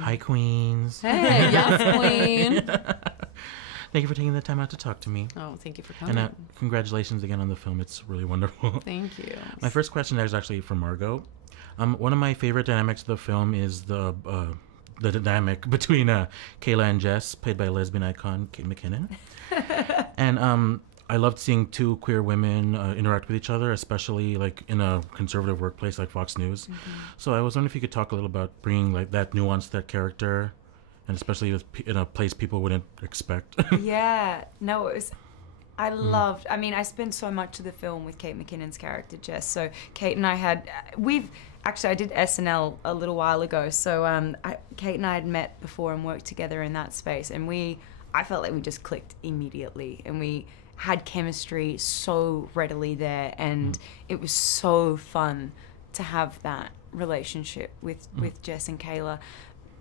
Hi, queens. Hey, yes, queen. Thank you for taking the time out to talk to me. Oh, thank you for coming. And congratulations again on the film. It's really wonderful. Thank you. My first question there is actually for Margot. One of my favorite dynamics of the film is the dynamic between Kayla and Jess, played by lesbian icon Kate McKinnon. And I loved seeing two queer women interact with each other, especially like in a conservative workplace like Fox News. Mm-hmm. So I was wondering if you could talk a little about bringing like that nuance to that character, and especially in a place people wouldn't expect. Yeah, no, it was. I loved. I mean, I spent so much of the film with Kate McKinnon's character Jess. So Kate and I I did SNL a little while ago. So Kate and I had met before and worked together in that space, and I felt like we just clicked immediately, and we had chemistry so readily there, and it was so fun to have that relationship with Jess and Kayla,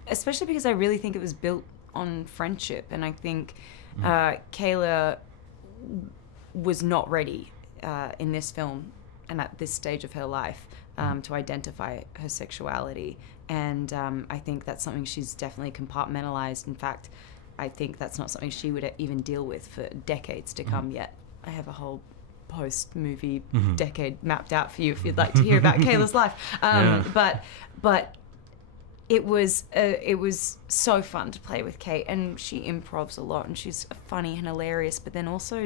especially because I really think it was built on friendship, and I think Kayla was not ready in this film and at this stage of her life to identify her sexuality, and I think that's something she's definitely compartmentalized. In fact, I think that's not something she would even deal with for decades to come yet. I have a whole post-movie decade mapped out for you if you'd like to hear about Kayla's life. But it was so fun to play with Kate, and she improvs a lot, and she's funny and hilarious, but then also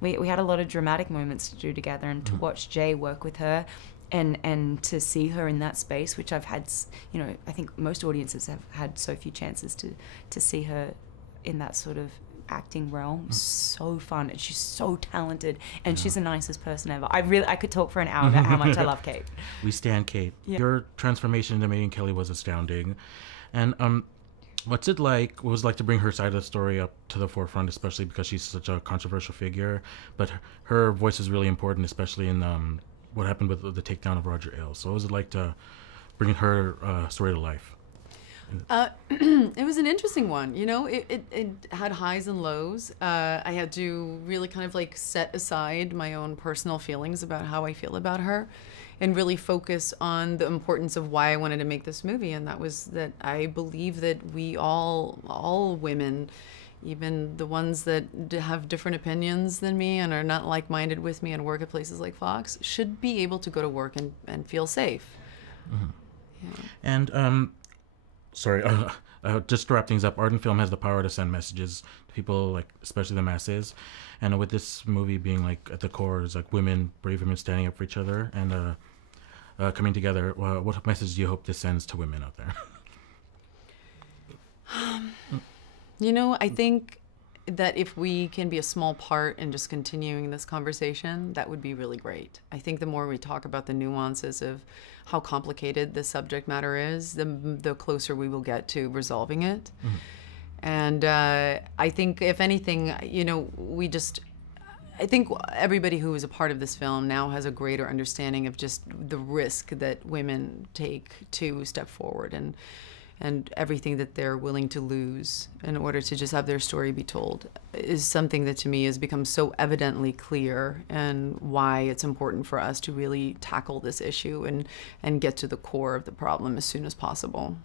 we had a lot of dramatic moments to do together, and to watch Jay work with her and to see her in that space, which I've had, I think most audiences have had so few chances to see her in that sort of acting realm. So fun, and she's so talented, and she's the nicest person ever. I could talk for an hour about how much I love Kate. We stand Kate. Yeah. Your transformation into Megyn Kelly was astounding. And what was it like to bring her side of the story up to the forefront, especially because she's such a controversial figure, but her voice is really important, especially in what happened with the takedown of Roger Ailes. So what was it like to bring her story to life? It was an interesting one. It had highs and lows. I had to really kind of like set aside my own personal feelings about how I feel about her and really focus on the importance of why I wanted to make this movie. And that was that I believe that we all women, even the ones that have different opinions than me and are not like-minded with me and work at places like Fox, should be able to go to work and feel safe. Mm-hmm. Yeah. And sorry, just to wrap things up, art and film has the power to send messages to people, like especially the masses. And with this movie being like at the core is like brave women standing up for each other and coming together. What message do you hope this sends to women out there? I think that if we can be a small part in just continuing this conversation, that would be really great. I think the more we talk about the nuances of how complicated the subject matter is, the closer we will get to resolving it. Mm-hmm. And I think, if anything, I think everybody who is a part of this film now has a greater understanding of just the risk that women take to step forward and everything that they're willing to lose in order to just have their story be told is something that to me has become so evidently clear, and why it's important for us to really tackle this issue and get to the core of the problem as soon as possible.